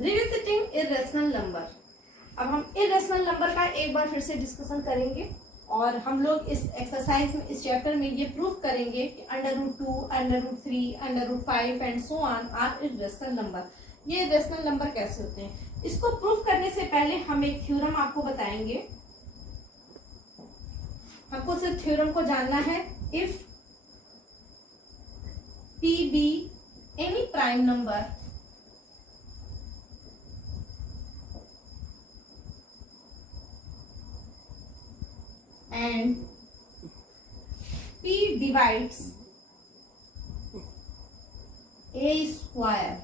Revisiting irrational number. अब हम irrational number का एक बार फिर से डिस्कशन करेंगे और हम लोग इस एक्सरसाइज में, इस चैप्टर में ये प्रूफ करेंगे कि √2, √3, √5 and so on are irrational number. ये इरेशनल नंबर कैसे होते हैं, इसको प्रूफ करने से पहले हम एक थ्योरम आपको बताएंगे। हमको सिर्फ थ्योरम को जानना है। If P be any prime number and P divides a square,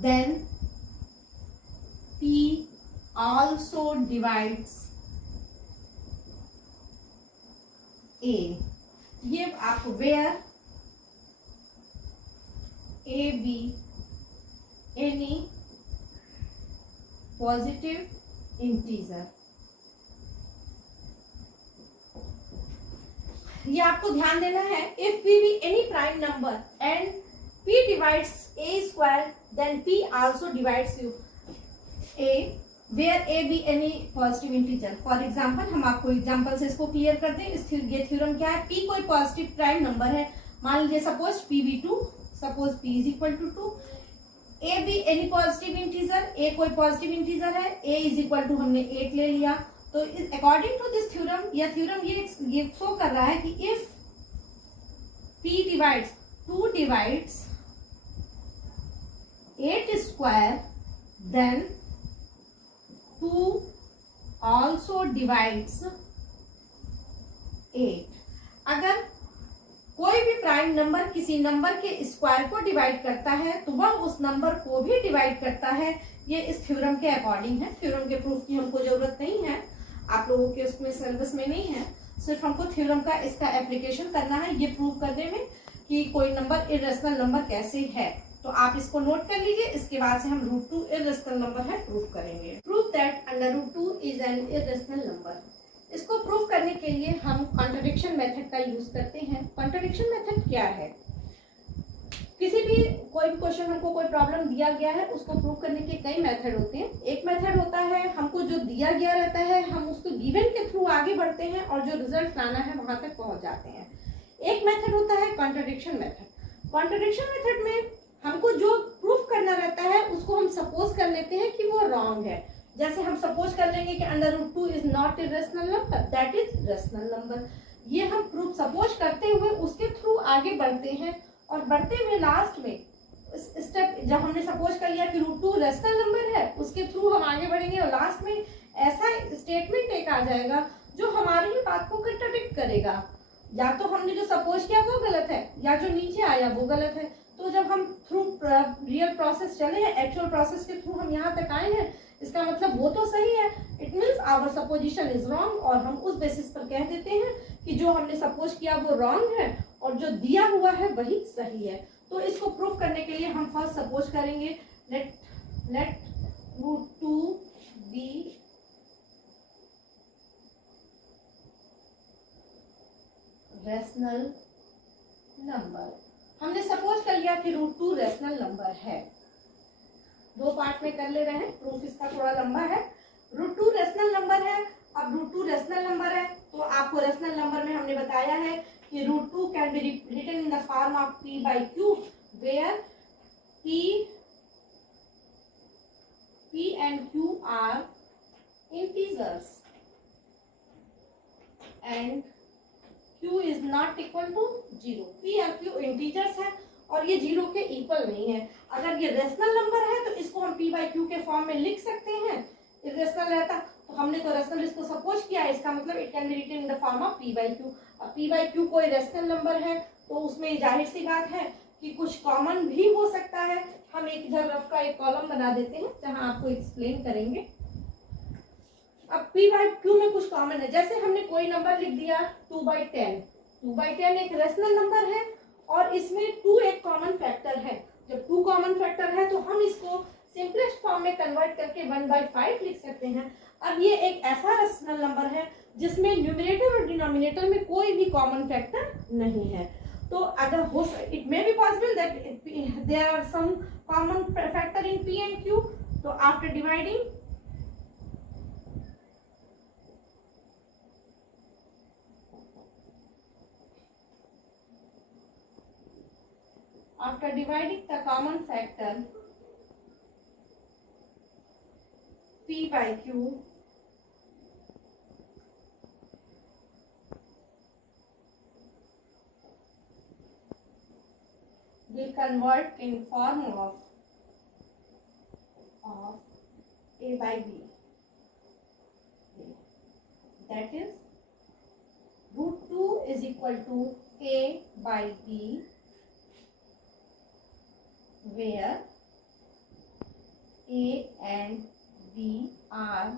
then P also divides a। ये आपको where A be any positive integer। ये आपको ध्यान देना है। If P be any prime number and P divides a square, then P also divides a where a be any positive integer। For example हम आपको example से इसको clear कर दें। ये थ्योरम क्या है, P कोई पॉजिटिव प्राइम नंबर है। मान लीजिए suppose P be 2, suppose P is equal to 2, A भी एनी पॉजिटिव इंटीजर, A कोई पॉजिटिव इंटीजर है, A is equal to हमने 8 ले लिया। तो अकॉर्डिंग टू दिस थ्योरम, यह थ्योरम ये शो कर रहा है कि if P divides 2 divides 8 square, then 2 also divides 8। अगर कोई भी प्राइम नंबर किसी नंबर के स्क्वायर को डिवाइड करता है तो वह उस नंबर को भी डिवाइड करता है। ये इस थ्योरम के अकॉर्डिंग है। थ्योरम के प्रूफ की हमको जरूरत नहीं है, आप लोगों के उसमें सिलेबस में नहीं है। सिर्फ हमको थ्योरम का इसका एप्लीकेशन करना है ये प्रूव करने में कि कोई नंबर इरेशनल नंबर कैसे है। तो आप इसको नोट कर लीजिए। इसके बाद से हम √2 इरेशनल नंबर है प्रूफ करेंगे। Prove that √2 is an irrational number. इसको प्रूफ करने के लिए हम कॉन्ट्रडिक्शन मेथड का यूज करते हैं। कॉन्ट्रडिक्शन मेथड क्या है, किसी भी कोई भी क्वेश्चन हमको कोई प्रॉब्लम दिया गया है उसको प्रूव करने के कई मेथड होते हैं। एक मेथड होता है हमको जो दिया गया रहता है हम उसको गिवन के थ्रू आगे बढ़ते हैं और जो रिजल्ट लाना है वहां तक पहुंच जाते हैं। एक मेथड होता है कॉन्ट्रडिक्शन मेथड। कॉन्ट्रडिक्शन मेथड में हमको जो प्रूफ करना रहता है उसको हम सपोज कर लेते हैं कि वो रॉन्ग है। जैसे हम सपोज कर लेंगे कि √2 is not irrational number, that is rational number. ये हम प्रूफ सपोज करते हुए उसके थ्रू आगे बढ़ते हैं और बढ़ते हुए लास्ट में स्टेप, जब हमने सपोज कर लिया कि √2 रेशनल नंबर है, उसके थ्रू हम आगे बढ़ेंगे और लास्ट में ऐसा स्टेटमेंट एक आ जाएगा जो हमारी ही बात को कंट्राडिक्ट करेगा। या तो हमने जो सपोज किया वो गलत है या जो नीचे आया वो गलत है। तो जब हम थ्रू रियल प्रोसेस चले हैं, एक्चुअल प्रोसेस के थ्रू हम यहाँ तक आए हैं, इसका मतलब वो तो सही है। It means our supposition is wrong और हम उस बेसिस पर कह देते हैं कि जो हमने सपोज किया वो रॉन्ग है और जो दिया हुआ है वही सही है। तो इसको प्रूफ करने के लिए हम फर्स्ट सपोज करेंगे लेट √2 बी रेशनल नंबर। हमने सपोज कर लिया कि √2 रेशनल नंबर है। दो पार्ट में कर ले रहे हैं, प्रूफ इसका थोड़ा लंबा है। √2 रेशनल नंबर है। अब √2 रेशनल नंबर है तो आपको रेशनल नंबर में हमने बताया है कि √2 can be written in the form of P/Q where P and Q are integers and Q is not equal to 0। P और Q इंटीजर्स है और ये 0 के इक्वल नहीं है। अगर ये रेशनल नंबर है तो इसको हम P/Q के फॉर्म में लिख सकते हैं। इरेशनल रहता तो हमने तो रेशनल इसको सपोज किया, इसका मतलब it can be written in the form of P/Q। अब P/Q कोई रेशनल नंबर है तो उसमें जाहिर सी बात है कि कुछ कॉमन भी हो सकता है। हम एक इधर रफ का एक कॉलम बना देते हैं जहां आपको एक्सप्लेन करेंगे। अब P/Q में कुछ कॉमन है, जैसे हमने कोई नंबर लिख दिया 2/10। 2/10 एक रेशनल नंबर है और इसमें 2 एक कॉमन फैक्टर है। जब 2 कॉमन फैक्टर है तो हम इसको सिंपलेस्ट फॉर्म में कन्वर्ट करके 1/5 लिख सकते हैं। अब ये एक ऐसा रेशनल नंबर है जिसमें न्यूमरेटर और डिनोमिनेटर में कोई भी कॉमन फैक्टर नहीं है। तो अगर हो it may be possible that there are some common factor in P and Q, तो after dividing the common factor P by Q, will convert in form of A by B. That is root 2 is equal to A by B, where A and B are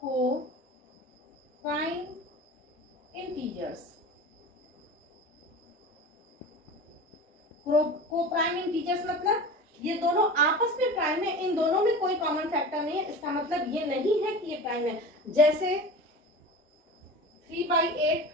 co-prime integers. Co-prime integers मतलब ये दोनों आपस में prime है, इन दोनों में कोई common factor नहीं है। इसका मतलब ये नहीं है कि ये प्राइम है। जैसे 3/8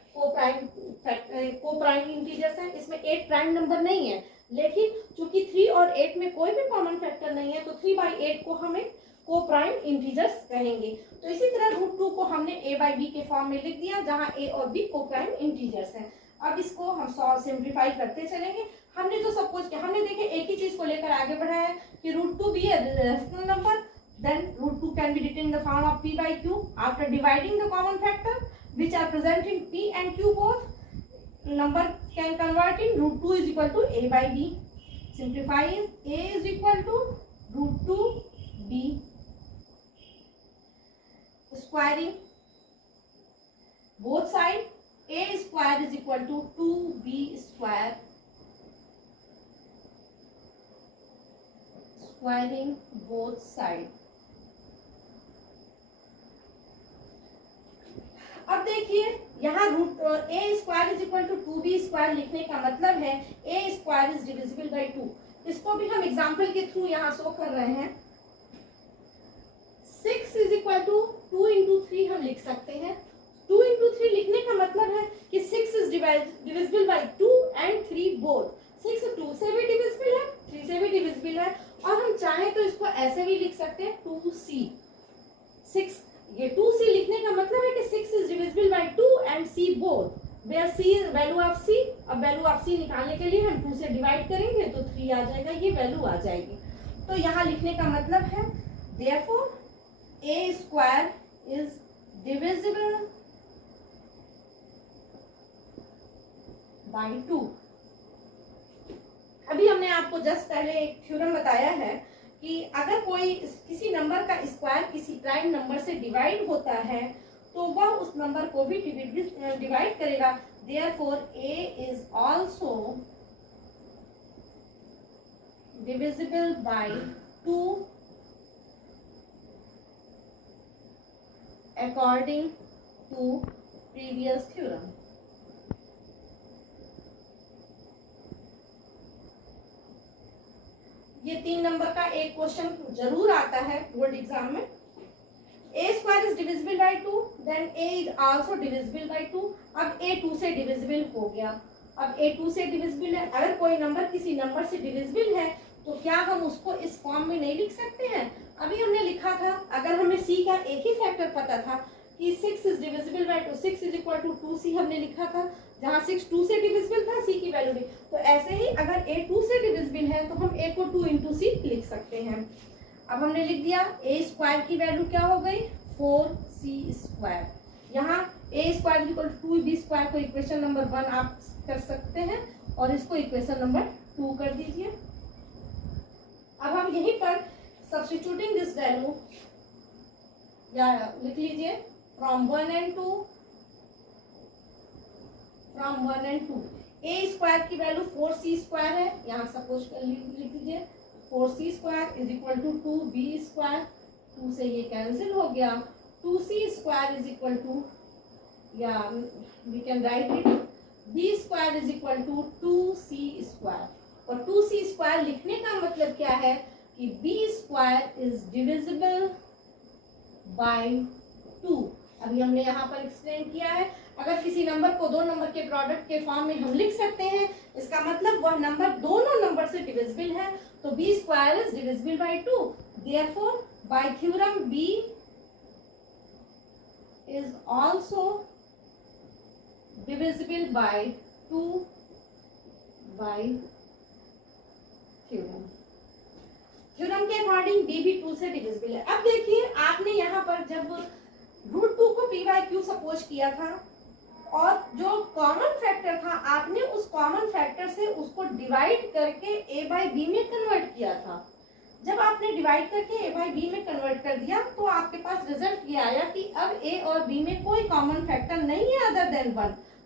को-प्राइम इंटीजर्स है, इसमें 8 प्राइम नंबर नहीं है, लेकिन चूंकि 3 और 8 में कोई भी कॉमन फैक्टर नहीं है तो 3/8 को हमें को-प्राइम इंटीजर्स कहेंगे। तो इसी तरह रूट 2 को हमने A by B के फॉर्म में लिख दिया, जहां A और B को-प्राइम इंटीजर्स हैं। अब इसको हम सिंप्लीफाई करते चलेंगे। हमने जो सपोज किया, हमने देखे एक ही चीज को लेकर आगे बढ़ाया है कि रूट 2 भी है rational number, then root 2 can be written in the form of P by Q after dividing the common factor which are present in P and Q both. Number can convert in root 2 is equal to A by B. Simplify is A is equal to root 2 B. Squaring both sides, A square is equal to 2B square. Squaring both sides. अब देखिए यहाँ root A square is equal to 2B square लिखने का मतलब है A square is divisible by 2। इसको भी हम एग्जाम्पल के थ्रू यहाँ शो कर रहे हैं। 6 इज इक्वल टू 2 इंटू 3 हम लिख सकते हैं। 2 इंटू 3 लिखने का मतलब है कि 6 is divisible by 2 and 3 both. 6 2 से भी डिविजिबल है, 3 से भी डिविजिबल है, और हम चाहें तो इसको ऐसे भी लिख सकते हैं 2C। 6 ये 2C लिखने का मतलब है कि 6 is divisible by 2 and C both, where C is value of C। अब वैल्यू ऑफ C निकालने के लिए हम 2 से डिवाइड करेंगे तो 3 आ जाएगा, ये वैल्यू आ जाएगी। तो यहाँ लिखने का मतलब है therefore A square is divisible by 2। अभी हमने आपको जस्ट पहले एक थ्योरम बताया है कि अगर कोई किसी नंबर का स्क्वायर किसी प्राइम नंबर से डिवाइड होता है तो वह उस नंबर को भी डिवाइड करेगा। Therefore A is also divisible by 2 according to previous theorem. ये 3 नंबर का एक क्वेश्चन जरूर आता है बोर्ड एग्जाम में। A square is divisible by 2, then A is also divisible by 2। अब A 2 से डिविजिबल हो गया। अब A 2 से डिविजिबल है, अगर कोई नंबर किसी नंबर से डिविजिबल है तो क्या हम उसको इस फॉर्म में नहीं लिख सकते हैं? अभी हमने लिखा था, अगर हमें C का एक ही फैक्टर पता था कि 6 is divisible by 2, 6 is equal to 2C हमने लिखा था, जहाँ 6 2 से डिविजिबल था, C की वैल्यू भी। तो ऐसे ही अगर A 2 से डिविजिबल है तो हम A को 2 इंटू C लिख सकते हैं। अब हमने लिख दिया A स्क्वायर की वैल्यू क्या हो गई 4C स्क्वायर। यहाँ A square equal to 2B square को इक्वेशन नंबर 1 आप कर सकते हैं और इसको इक्वेशन नंबर 2 कर दीजिए। अब हम यहीं पर सब्स्टिट्यूटिंग दिस वैल्यू या लिख लीजिए from 1 and 2, from 1 and 2। A square की वैल्यू 4C स्क्वायर है, यहाँ सपोज कर लिख दीजिए 4C square is equal to 2B square, 2 से ये कैंसिल हो गया। 2C square is equal to, या we can write it B square is equal to 2C square. और 2C स्क्वायर लिखने का मतलब क्या है कि B square is divisible by 2। अभी हमने यहाँ पर एक्सप्लेन किया है। अगर किसी नंबर को दो नंबर के प्रोडक्ट के फॉर्म में हम लिख सकते हैं, इसका मतलब वह नंबर दोनों नंबर से डिविजिबल है। तो b square is divisible by 2, therefore by theorem b is also divisible by 2 bye theorem. Theorem के अकॉर्डिंग b भी 2 से डिविजिबल है। अब देखिए, आपने यहाँ पर जब √2 को p बाय q सपोज किया था और जो कॉमन फैक्टर था आपने उस कॉमन फैक्टर से उसको डिवाइड करके a बाय b में कन्वर्ट किया था। जब आपने डिवाइड करके a बाय b में कन्वर्ट कर दिया तो आपके पास रिजल्ट ये आया कि अब a और b में कोई कॉमन फैक्टर नहीं है अदर देन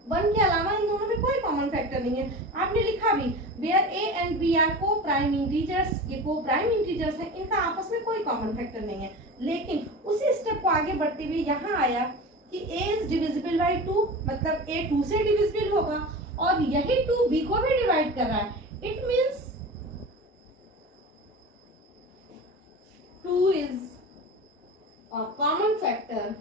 1 के अलावा इन दोनों में कोई कॉमन फैक्टर नहीं है। आपने लिखा भी where a and b are coprime integers, ये को प्राइम इंटीजर्स है, इनका आपस में कोई कॉमन फैक्टर नहीं है। लेकिन उसी स्टेप को आगे बढ़ते हुए यहाँ आया कि a इज डिविजिबल बाय 2, मतलब a 2 से डिविजिबल होगा और यही 2 b को भी डिवाइड कर रहा है। It means 2 is a common factor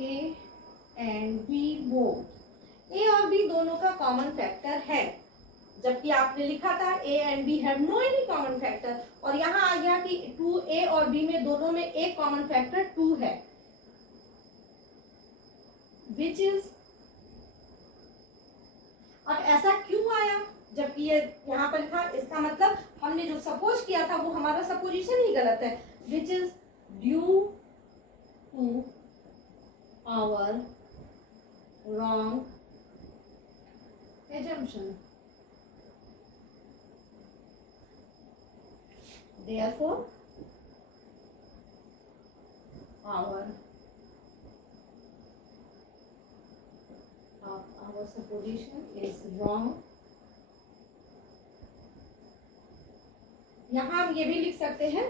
a and b both. a और b दोनों का कॉमन फैक्टर है, जबकि आपने लिखा था a and b have no any common factor, और यहाँ आ गया कि 2a और b में दोनों में एक कॉमन फैक्टर 2 है, विच इज। अब ऐसा क्यों आया जबकि ये यहाँ पर लिखा, इसका मतलब हमने जो सपोज किया था वो हमारा सपोजिशन ही गलत है, which is due to our wrong assumption. Therefore, our supposition is wrong. यहाँ हम ये भी लिख सकते हैं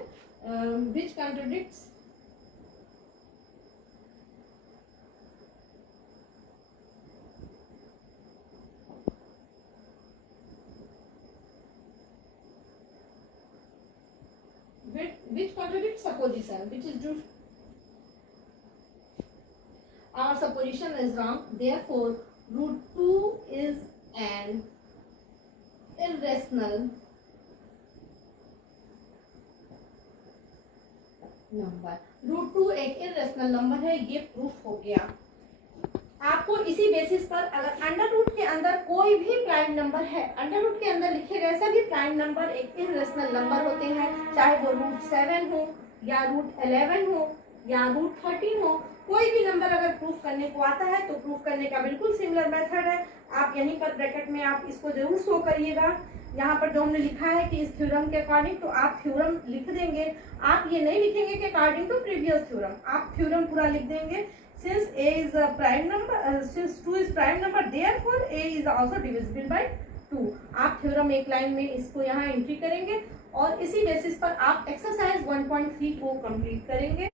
which contradicts supposition, which is due. Our supposition is wrong. Therefore, √2 is an irrational number. √2 एक इरेशनल नंबर है, ये प्रूफ हो गया। आपको इसी बेसिस पर अगर अंडर रूट के अंदर कोई भी प्राइम नंबर है, अंडर रूट के अंदर लिखे गए सभी प्राइम नंबर एक इरेशनल नंबर होते हैं, चाहे वो √7 हो या √11 हो या √13 हो, कोई भी नंबर अगर प्रूफ करने को आता है तो प्रूफ करने का बिल्कुल सिमिलर मेथड है। आप यहीं पर ब्रैकेट में आप इसको जरूर शो करिएगा। यहाँ पर जो हमने लिखा है कि इस थ्योरम के अकॉर्डिंग, तो आप थ्योरम लिख देंगे, आप ये नहीं लिखेंगे कि अकॉर्डिंग टू प्रीवियस थ्योरम, आप थ्योरम पूरा लिख देंगे। Since a is a prime number, since 2 is prime number, therefore a is also divisible by 2। आप थ्योरम एक लाइन में इसको यहाँ एंट्री करेंगे और इसी बेसिस पर आप एक्सरसाइज 1.3 को कंप्लीट करेंगे।